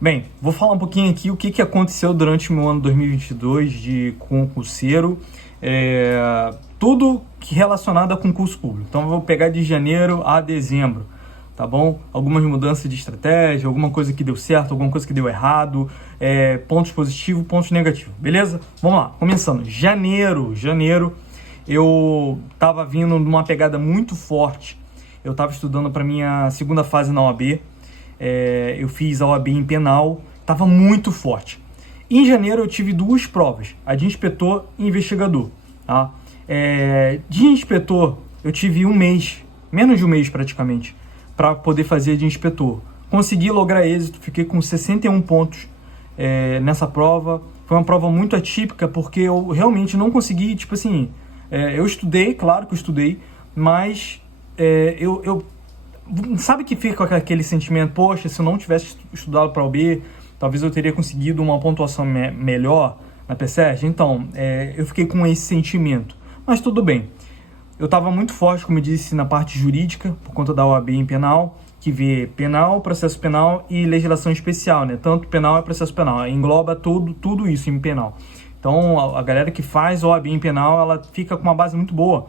Bem, vou falar um pouquinho aqui o que aconteceu durante o meu ano 2022 de concurseiro, tudo relacionado a concurso público. Então eu vou pegar de janeiro a dezembro, tá bom? Algumas mudanças de estratégia, alguma coisa que deu certo, alguma coisa que deu errado, pontos positivos, pontos negativos, beleza? Vamos lá, começando. Janeiro, eu tava vindo numa pegada muito forte. Eu tava estudando para minha segunda fase na OAB. Eu fiz a OAB em penal, estava muito forte. Em janeiro eu tive duas provas, a de inspetor e investigador. Tá? De inspetor eu tive um mês, menos de um mês praticamente, para poder fazer de inspetor. Consegui lograr êxito, fiquei com 61 pontos nessa prova. Foi uma prova muito atípica porque eu realmente não consegui, tipo assim, eu estudei, claro que eu estudei, mas eu sabe que fica com aquele sentimento, poxa, se eu não tivesse estudado para o B, talvez eu teria conseguido uma pontuação melhor na PSERG? Então, eu fiquei com esse sentimento. Mas tudo bem. Eu estava muito forte, como eu disse, na parte jurídica, por conta da OAB em penal, que vê penal, processo penal e legislação especial, né? Tanto penal e processo penal. Engloba tudo isso em penal. Então, a galera que faz OAB em penal, ela fica com uma base muito boa,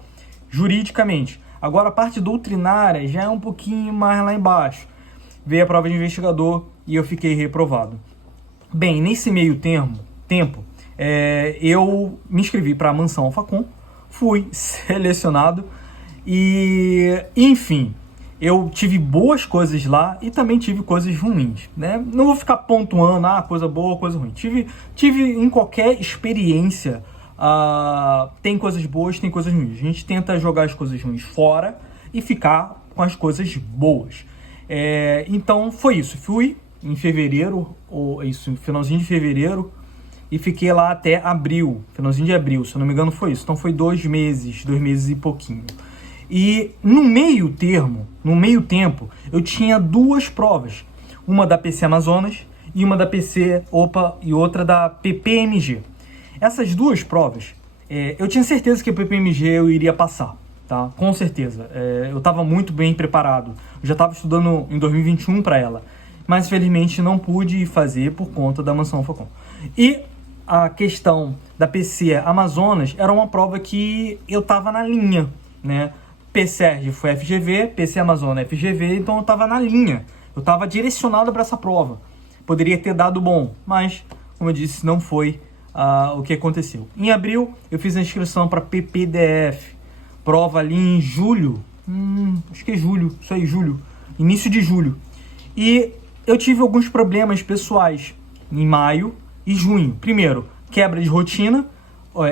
juridicamente. Agora, a parte doutrinária já é um pouquinho mais lá embaixo. Veio a prova de investigador e eu fiquei reprovado. Bem, nesse meio tempo, eu me inscrevi para a Mansão Alfacom, fui selecionado e, enfim, eu tive boas coisas lá e também tive coisas ruins, né? Não vou ficar pontuando, coisa boa, coisa ruim. Tive em qualquer experiência, tem coisas boas, tem coisas ruins. A gente tenta jogar as coisas ruins fora e ficar com as coisas boas. Então foi isso. Fui em fevereiro, finalzinho de fevereiro, e fiquei lá até abril, finalzinho de abril, se eu não me engano foi isso. Então foi 2 meses e pouquinho. E no meio tempo, eu tinha duas provas. Uma da PC Amazonas e uma da PC OPA e outra da PPMG. Essas duas provas, eu tinha certeza que a PPMG eu iria passar, tá? Com certeza. Eu estava muito bem preparado. Eu já estava estudando em 2021 para ela, mas infelizmente não pude fazer por conta da Mansão Alfacom. E a questão da PC Amazonas era uma prova que eu estava na linha, né? PSERG foi FGV, PC Amazonas FGV, então eu estava na linha. Eu estava direcionado para essa prova. Poderia ter dado bom, mas, como eu disse, não foi o que aconteceu. Em abril, eu fiz a inscrição para PPDF, prova ali em julho, acho que é julho, isso aí, julho, início de julho. E eu tive alguns problemas pessoais em maio e junho. Primeiro, quebra de rotina.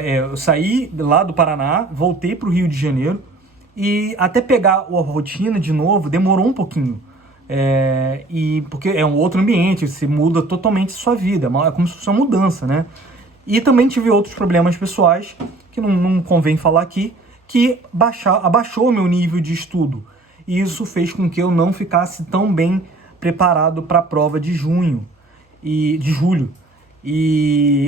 Eu saí lá do Paraná, voltei para o Rio de Janeiro e até pegar a rotina de novo demorou um pouquinho. Porque é um outro ambiente, você muda totalmente sua vida, é como se fosse uma mudança, né? E também tive outros problemas pessoais, que não convém falar aqui, que abaixou o meu nível de estudo. E isso fez com que eu não ficasse tão bem preparado para a prova de julho. E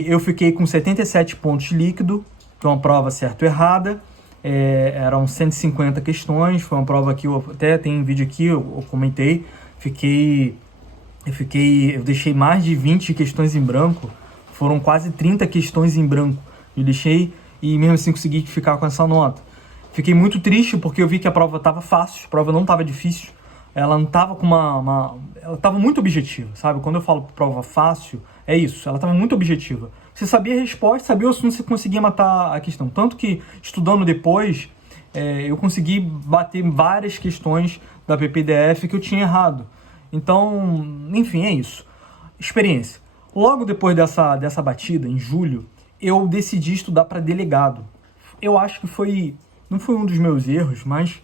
eu fiquei com 77 pontos líquido, que é uma prova certa ou errada. Eram 150 questões, foi uma prova que eu até tem vídeo aqui, eu comentei. Eu deixei mais de 20 questões em branco. Foram quase 30 questões em branco. Eu deixei e mesmo assim consegui ficar com essa nota. Fiquei muito triste porque eu vi que a prova estava fácil, a prova não estava difícil. Ela não estava com ela estava muito objetiva, sabe? Quando eu falo prova fácil, é isso. Ela estava muito objetiva. Você sabia a resposta, sabia se você conseguia matar a questão. Tanto que, estudando depois, eu consegui bater várias questões da PPDF que eu tinha errado. Então, enfim, é isso. Experiência. Logo depois dessa batida, em julho, eu decidi estudar para delegado. Eu acho que não foi um dos meus erros, mas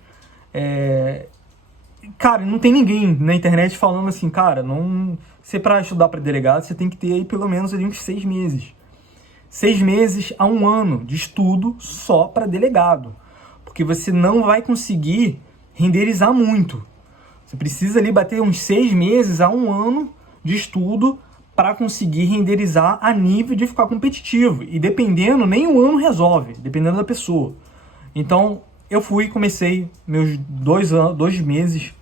cara, não tem ninguém na internet falando assim, cara, você para estudar para delegado, você tem que ter aí pelo menos ali uns 6 meses. 6 meses a 1 ano de estudo só para delegado. Porque você não vai conseguir renderizar muito. Você precisa ali bater uns 6 meses a 1 ano de estudo para conseguir renderizar a nível de ficar competitivo. E dependendo, nem 1 ano resolve, dependendo da pessoa. Então, eu comecei meus 2 meses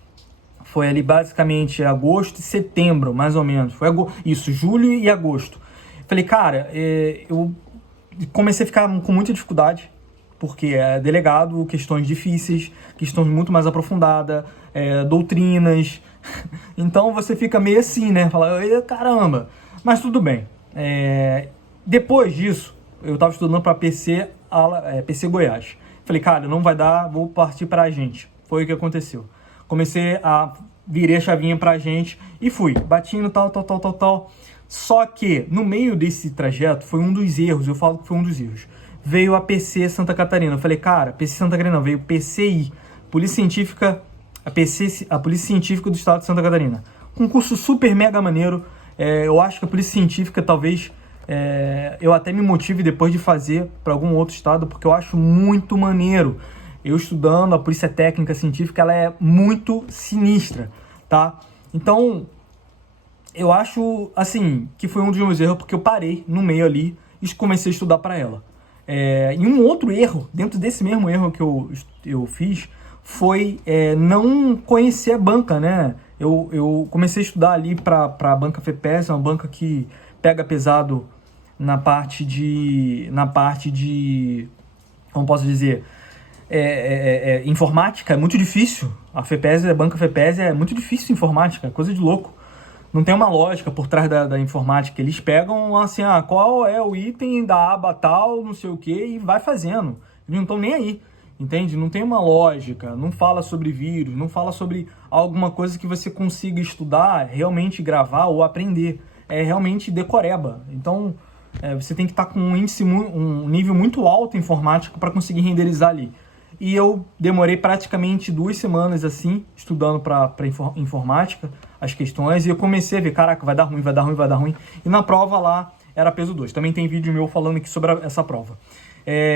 Foi ali basicamente agosto e setembro, mais ou menos. Foi isso, julho e agosto. Falei, cara, eu comecei a ficar com muita dificuldade, porque é delegado, questões difíceis, questões muito mais aprofundadas, doutrinas. Então você fica meio assim, né? Fala, caramba, mas tudo bem. Depois disso, eu estava estudando para PC Goiás. Falei, cara, não vai dar, vou partir para a gente. Foi o que aconteceu. Comecei virei a chavinha pra gente e fui, batindo tal. Só que, no meio desse trajeto, foi um dos erros, eu falo que foi um dos erros. Veio a PC Santa Catarina. Eu falei, cara, PC Santa Catarina não, veio PCI, Polícia Científica, a Polícia Científica do Estado de Santa Catarina. Concurso super mega maneiro. Eu acho que a Polícia Científica talvez eu até me motive depois de fazer para algum outro estado, porque eu acho muito maneiro. Eu estudando, a Polícia Técnica Científica, ela é muito sinistra, tá? Então, eu acho, assim, que foi um dos meus erros, porque eu parei no meio ali e comecei a estudar para ela. E um outro erro, dentro desse mesmo erro que eu fiz, foi não conhecer a banca, né? Eu comecei a estudar ali para a banca FEPES, uma banca que pega pesado na parte de como posso dizer, informática. É muito difícil. A FEPES, a banca FEPES é muito difícil informática, é coisa de louco. Não tem uma lógica por trás da informática. Eles pegam assim, qual é o item da aba tal, não sei o que, e vai fazendo. Eles não estão nem aí, entende? Não tem uma lógica, não fala sobre vírus, não fala sobre alguma coisa que você consiga estudar, realmente gravar ou aprender. É realmente decoreba. Então, você tem que estar com um nível muito alto informático para conseguir renderizar ali. E eu demorei praticamente 2 semanas assim, estudando para informática, as questões, e eu comecei a ver, caraca, vai dar ruim. E na prova lá era peso 2. Também tem vídeo meu falando aqui sobre essa prova.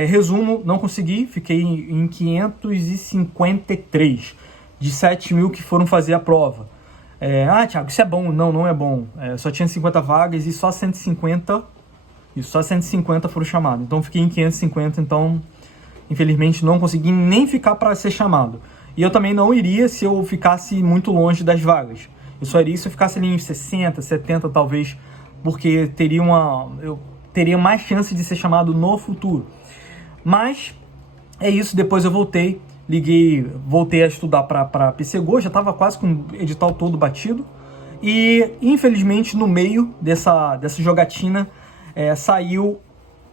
Resumo, não consegui, fiquei em 553 de 7 mil que foram fazer a prova. Thiago, isso é bom? Não, não é bom. Só tinha 50 vagas e só 150 foram chamados. Então fiquei em 550, então infelizmente não consegui nem ficar para ser chamado. E eu também não iria se eu ficasse muito longe das vagas. Eu só iria se eu ficasse ali em 60, 70 talvez, porque eu teria mais chance de ser chamado no futuro. Mas é isso, depois eu voltei a estudar para PCGO, já estava quase com o edital todo batido. E infelizmente no meio dessa jogatina saiu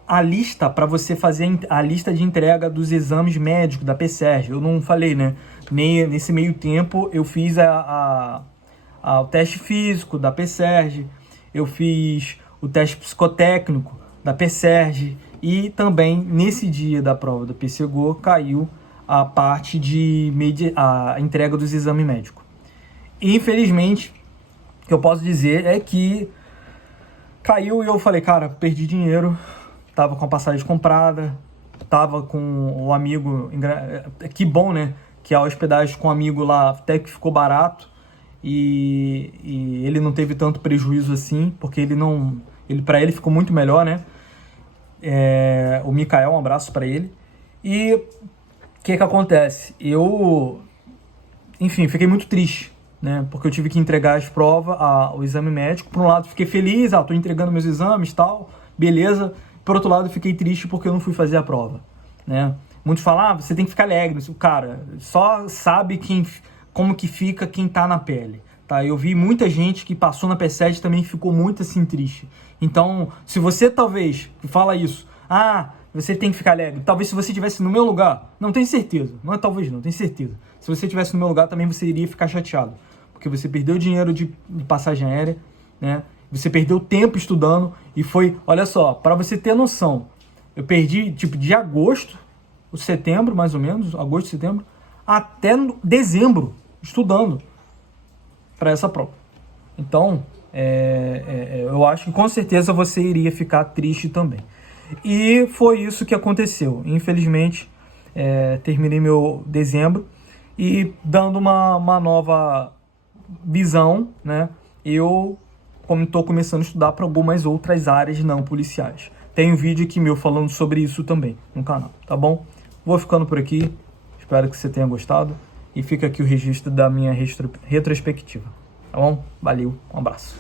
a lista para você fazer a lista de entrega dos exames médicos da PSERG. Eu não falei, né? Nesse meio tempo eu fiz o teste físico da PSERG, eu fiz o teste psicotécnico da PSERG e também nesse dia da prova da PCGO caiu a parte a entrega dos exames médicos. E, infelizmente, o que eu posso dizer é que caiu e eu falei, cara, perdi dinheiro, tava com a passagem comprada, tava com o amigo, que bom, né, que a hospedagem com o amigo lá até que ficou barato e ele não teve tanto prejuízo assim, porque para ele ficou muito melhor, né, o Mikael, um abraço para ele. E o que acontece? Enfim, fiquei muito triste, né? Porque eu tive que entregar as provas, o exame médico. Por um lado, fiquei feliz, tô entregando meus exames e tal, beleza. Por outro lado, fiquei triste porque eu não fui fazer a prova, né? Muitos falam, você tem que ficar alegre. Cara, só sabe como que fica quem tá na pele, tá? Eu vi muita gente que passou na P7 também ficou muito assim triste. Então, se você talvez fala isso, você tem que ficar alegre. Talvez se você estivesse no meu lugar, não tenho certeza, não é talvez não, tenho certeza. Se você estivesse no meu lugar também você iria ficar chateado, porque você perdeu dinheiro de passagem aérea, né? Você perdeu tempo estudando e foi, olha só, para você ter noção, eu perdi de agosto, setembro mais ou menos, agosto, setembro, até dezembro estudando para essa prova. Então, eu acho que com certeza você iria ficar triste também. E foi isso que aconteceu. Infelizmente, terminei meu dezembro e dando uma nova visão, né? Eu estou começando a estudar para algumas outras áreas não policiais. Tem um vídeo aqui meu falando sobre isso também no canal, tá bom? Vou ficando por aqui. Espero que você tenha gostado e fica aqui o registro da minha retrospectiva. Tá bom? Valeu, um abraço.